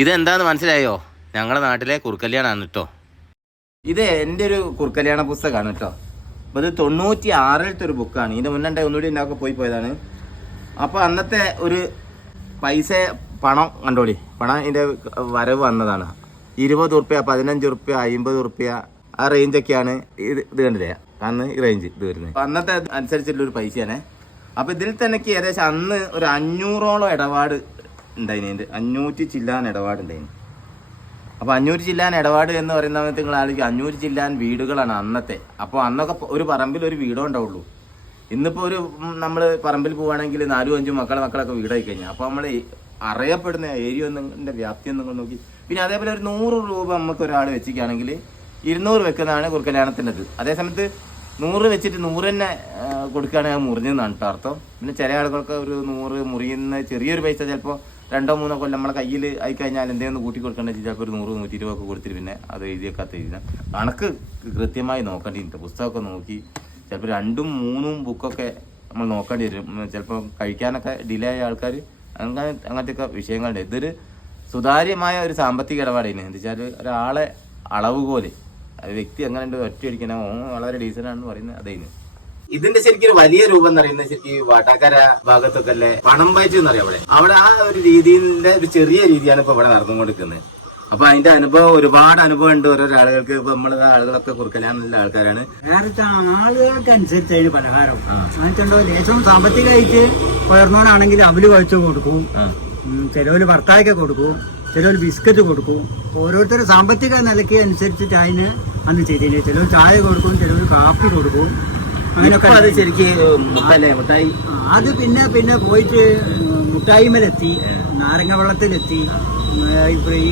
ഇതെന്താന്ന് മനസ്സിലായോ? ഞങ്ങളുടെ നാട്ടിലെ കുറുക്കല്യാണമാണ് കേട്ടോ. ഇത് എൻ്റെ ഒരു കുറുക്കല്യാണ പുസ്തകമാണ് കേട്ടോ. അപ്പോൾ ഇത് 96-ത്തെ ഒരു ബുക്കാണ്. ഇതിൻ്റെ മുന്നേ ഒന്നുകൂടി ഉണ്ടാക്കി പോയതാണ്. അപ്പോൾ അന്നത്തെ ഒരു പണം കണ്ടോളി. പണം ഇതിൻ്റെ വരവ് വന്നതാണ്. 20 ഉറുപ്പ്യ, 15 ഉറുപ്പ്യ, 50 ഉറുപ്പ്യ, ആ റേഞ്ചൊക്കെയാണ് ഇത് കണ്ടില്ലേ? അന്ന് ഈ റേഞ്ച് ഇത് വരുന്നത്. അപ്പം അന്നത്തെ അനുസരിച്ചുള്ളൊരു പൈസയാണ്. അപ്പോൾ ഇതിൽ തന്നെ ഏകദേശം അന്ന് ഒരു 500ഓളം ഇടപാട് ഉണ്ടായിന്. 500 ചില്ലാൻ ഇടപാട് ഉണ്ടായിന്. അപ്പോൾ 500 ചില്ലാൻ ഇടപാട് എന്ന് പറയുന്ന സമയത്ത് നിങ്ങൾ ആലോചിക്കുക, 500 ചില്ലാൻ വീടുകളാണ് അന്നത്തെ. അപ്പോൾ അന്നൊക്കെ ഒരു പറമ്പിൽ ഒരു വീടോ ഉണ്ടാവുള്ളൂ. ഇന്നിപ്പോൾ ഒരു നമ്മൾ പറമ്പിൽ പോവുകയാണെങ്കിൽ 4-5 മക്കളൊക്കെ വീടായി കഴിഞ്ഞാൽ അപ്പോൾ നമ്മൾ അറിയപ്പെടുന്ന ഏരിയ ഒന്നിൻ്റെ വ്യാപ്തി നിങ്ങൾ നോക്കി. പിന്നെ അതേപോലെ ഒരു 100 രൂപ നമുക്ക് ഒരാൾ വെച്ചിരിക്കുകയാണെങ്കിൽ 200 വെക്കുന്നതാണ് കുറുക്കല്യാണത്തിൻ്റെത്. അതേസമയത്ത് 100 വെച്ചിട്ട് 100 തന്നെ കൊടുക്കുകയാണെങ്കിൽ മുറിഞ്ഞെന്നാണ് കേട്ടോ അർത്ഥം. പിന്നെ ചില ആളുകൾക്ക് ഒരു 100 മുറിയുന്ന ചെറിയൊരു പൈസ ചിലപ്പോൾ 2-3 കൊല്ലം നമ്മളെ കയ്യിൽ ആയിക്കഴിഞ്ഞാൽ എന്തെങ്കിലും കൂട്ടി കൊടുക്കേണ്ടത് ചിലപ്പോൾ ഒരു 100-120 ഒക്കെ കൊടുത്തിട്ട് പിന്നെ അത് എഴുതിയൊക്കെ എഴുതാം. കണക്ക് കൃത്യമായി നോക്കേണ്ടിട്ടുണ്ട്. പുസ്തകമൊക്കെ നോക്കി ചിലപ്പോൾ 2-3 ബുക്കൊക്കെ നമ്മൾ നോക്കേണ്ടി വരും. ചിലപ്പോൾ കഴിക്കാനൊക്കെ ഡിലേ ആയ ആൾക്കാർ അങ്ങനത്തെയൊക്കെ വിഷയങ്ങളുണ്ട്. ഇതൊരു സുതാര്യമായ ഒരു സാമ്പത്തിക ഇടപാടാണ്. എന്താ വെച്ചാൽ ഒരാളെ അളവുപോലെ വ്യക്തി അങ്ങനെ ഉണ്ട് ഒറ്റയടിക്കണം വളരെ ഡീസൻ്റാണെന്ന് പറയുന്നത് അതായിരുന്നു. ഇതിന്റെ ശരിക്കും ഒരു വലിയ രൂപം എന്ന് പറയുന്നത് ശരിക്കും വാട്ടാക്കര ഭാഗത്തൊക്കെ അല്ലേ പണം പയറ്റ് എന്ന് പറയാം. അവിടെ ആ ഒരു രീതിന്റെ ഒരു ചെറിയ രീതിയാണ് ഇപ്പൊ ഇവിടെ നടന്നുകൊണ്ടിരിക്കുന്നത്. അപ്പൊ അതിന്റെ അനുഭവം ഒരുപാട് അനുഭവം ഉണ്ട് ഓരോ ആളുകൾക്ക്. ഇപ്പൊ നമ്മള് ആളുകളൊക്കെ കുറുക്കലാനുള്ള ആൾക്കാരാണ്. ആളുകൾക്ക് അനുസരിച്ച് അതിന് പലഹാരം അങ്ങനത്തെ ദേശവും സാമ്പത്തികമായിട്ട് ഉയർന്നവനാണെങ്കിൽ അവല് കഴിച്ചു കൊടുക്കും, ചിലവര് ഭർത്താവൊക്കെ കൊടുക്കും, ചിലവര് ബിസ്ക്കറ്റ് കൊടുക്കും. ഓരോരുത്തരും സാമ്പത്തിക നിലയ്ക്ക് അനുസരിച്ചിട്ട് അതിന് അന്ന് ചെയ്തതിന് ചിലവർ ചായ കൊടുക്കും, ചിലവർ കാപ്പി കൊടുക്കും. അങ്ങനെയൊക്കെ അത് ശരിക്കും മുട്ടായി. അത് പിന്നെ പോയിട്ട് മുട്ടായിമലെത്തി, നാരങ്ങ വെള്ളത്തിലെത്തി.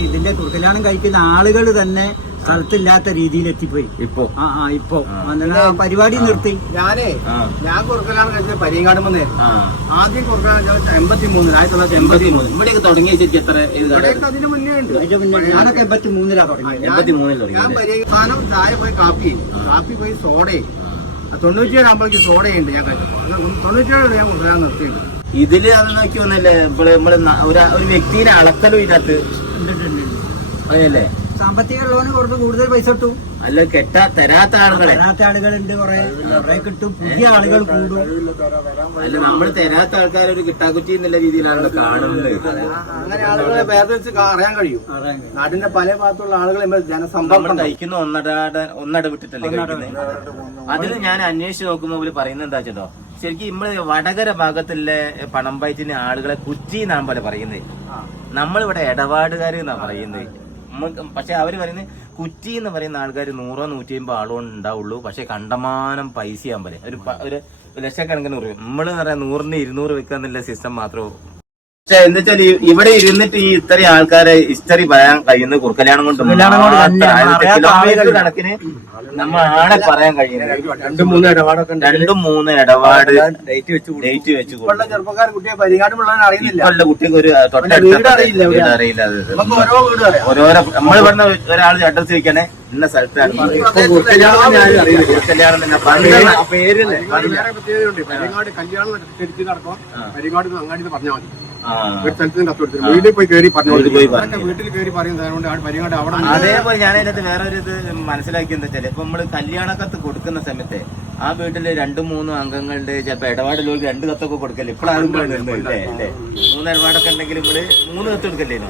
ഇതിന്റെ കുറുക്കല്യാണം കഴിക്കുന്ന ആളുകൾ തന്നെ സ്ഥലത്തില്ലാത്ത രീതിയിൽ എത്തിപ്പോയി. ഇപ്പൊ പരിപാടി നിർത്തി. ഞാൻ കുറുക്കല്യാണം കഴിച്ചത് പരിയങ്ങാട് മുന്നേ. ആദ്യം കുറുക്കല്യാണം 1983 ഇവിടെയൊക്കെ തുടങ്ങിയ ശരിക്കും എത്ര? അതിന് മുന്നേ ഉണ്ട്. ഞാനൊക്കെ 83-ലാണ് തുടങ്ങിയത്. ഞാൻ പരിയങ്ങാനം ചായ പോയി കാപ്പി പോയി സോഡയും 97 ആകുമ്പോഴേക്ക് സോഡയുണ്ട്. ഞാൻ കഴിച്ചപ്പോൾ 97 ഞാൻ കുറുക്കല്യാണം നിർത്തിയിട്ടുണ്ട്. ഇതില് അത് നോക്കി വന്നല്ലേ ഇപ്പോൾ നമ്മള് ഒരു വ്യക്തിയുടെ അളക്കലും ഇതിനകത്ത് അതല്ലേ സാമ്പത്തിക ലോണ് കൊടുത്ത് കൂടുതൽ പൈസ കിട്ടും. അല്ല തരാത്ത ആളുകളുണ്ട്, കുറെ കിട്ടും, പുതിയ ആളുകൾ കൂടും. അല്ല നമ്മള് തരാത്ത ആൾക്കാർ ഒരു കിട്ടാക്കുറ്റി എന്നുള്ള രീതിയിലാണല്ലോ കാണുന്നത്. അങ്ങനെ ആളുകളെ വേർതിരിച്ച് അറിയാൻ കഴിയും. നാടിന്റെ പല ഭാഗത്തുള്ള ആളുകളെ ജനസമ്പർക്കം കഴിക്കുന്ന ഒന്നട വിട്ടിട്ടല്ലേ കഴിക്കുന്നത്. അതിൽ ഞാൻ അന്വേഷിച്ച് നോക്കുമ്പോൾ ഇവര് പറയുന്നത് എന്താ വെച്ചോ, ശരിക്കും നമ്മള് വടകര ഭാഗത്തുള്ള പണം പയറ്റിന് ആളുകളെ കുറ്റി എന്നാണ് പോലെ പറയുന്നത്. നമ്മളിവിടെ ഇടപാടുകാർ എന്നാ പറയുന്നത്. പക്ഷെ അവര് പറയുന്നത് കുറ്റി എന്ന് പറയുന്ന ആൾക്കാർ 100-150 ആളോ ഉണ്ടാവുള്ളൂ. പക്ഷെ കണ്ടമാനം പൈസ ചെയ്യാൻ പോലെ ഒരു ലക്ഷക്കണക്കിന് രൂപ. നമ്മള് പറയാം 100-200 വെക്കാന്നുള്ള സിസ്റ്റം മാത്രമേ. പക്ഷെ എന്താ വെച്ചാൽ ഇവിടെ ഇരുന്നിട്ട് ഈ ഇത്രയും ആൾക്കാരെ ഹിസ്റ്ററി പറയാൻ കഴിയുന്നത് കുറുക്കല്യാണം കൊണ്ട് കിലോമീറ്റർ കണക്കിന് നമ്മൾ ആടെ പറയാൻ കഴിയുന്നത്. 2-3 ഇടപാടൊക്കെ 2-3 ഇടപാട് ഡേറ്റ് വെച്ച് ചെറുപ്പക്കാർ കുട്ടിയെ പരിഹാരമുള്ളവൻ അറിയുന്നില്ല. കുട്ടിക്ക് ഒരു തൊട്ടടുത്ത അറിയില്ല. ഓരോരോ നമ്മൾ പറഞ്ഞ ഒരാൾ അഡ്രസ് ചോദിക്കാനേ ഇന്ന സ്ഥലത്താണ് കുറുക്കല്യാണം തന്നെ പേരല്ലേ. പരിങ്ങാട് കല്യാണം ശരിക്കും നടക്കും. പരിങ്ങാട് അങ്ങാടി പറഞ്ഞാൽ മതി. ഒരു സ്ഥലത്ത് കത്ത് വീട്ടിൽ പോയി കയറി വീട്ടിൽ കയറി പറയുന്നത് അവിടെ. അതേപോലെ ഞാൻ അതിനകത്ത് വേറെ ഒരു ഇത് മനസ്സിലാക്കി എന്താ വെച്ചാൽ ഇപ്പൊ നമ്മള് കല്യാണക്കത്ത് കൊടുക്കുന്ന സമയത്ത് ആ വീട്ടില് 2-3 അംഗങ്ങളുടെ ചിലപ്പോ ഇടപാടിലേക്ക് 2 കത്തൊക്കെ കൊടുക്കല്ലേ. ഇപ്പോഴാണ് 3 ഇടപാടൊക്കെ ഉണ്ടെങ്കിൽ നമ്മള് 3 കത്ത് കൊടുക്കല്ലേനോ.